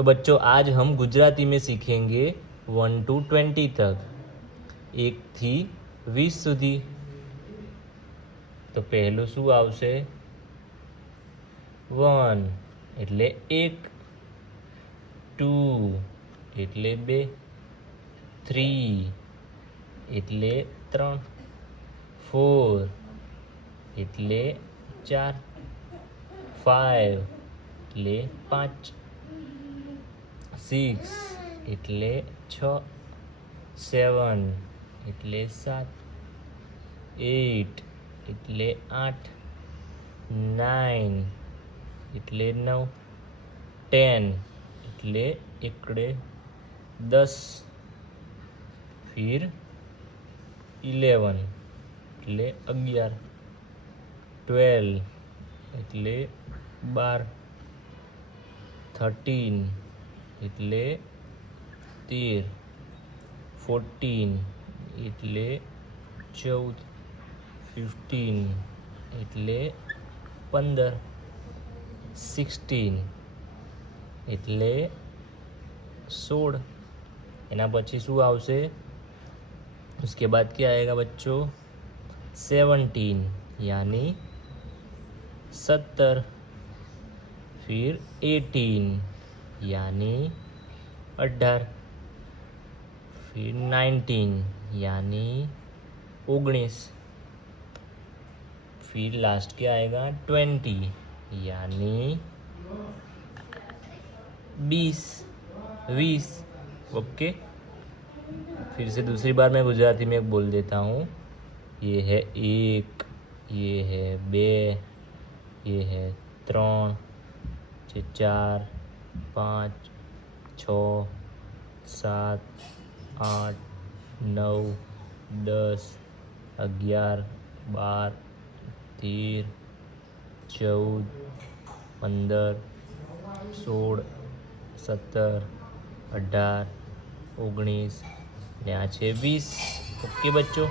तो बच्चों आज हम गुजराती में सीखेंगे 1 to 20 तक, 1 થી 20 સુધી। तो पहलू શું આવશે? 1 એટલે 1, 2 એટલે 2, 3 એટલે 3, 4 એટલે 4, 5 એટલે 5, 6 એટલે 6, 7 એટલે 7, 8 એટલે 8, 9 એટલે 9, 10 એટલે 10, फिर 11 એટલે 11, 12 એટલે 12, 13 એટલે 13, 14 એટલે 14, 15 એટલે 15, 16 એટલે 16। એના પછી શું આવશે? उसके बाद क्या आएगा बच्चों? 17 यानी 17, फिर 18 यानी 18, फिर 19 यानी 19, फिर लास्ट क्या आएगा? 20 यानी 20। ओके, फिर से दूसरी बार मैं गुजराती में बोल देता हूँ। ये है 1, ये है 2, ये है 3, 4, 5, 6, 7, 8, 9, 10, 11, 12, 13, 14, 15, 16, 17, 18, 19 ને આ છે 20। ઓકે બચ્ચો।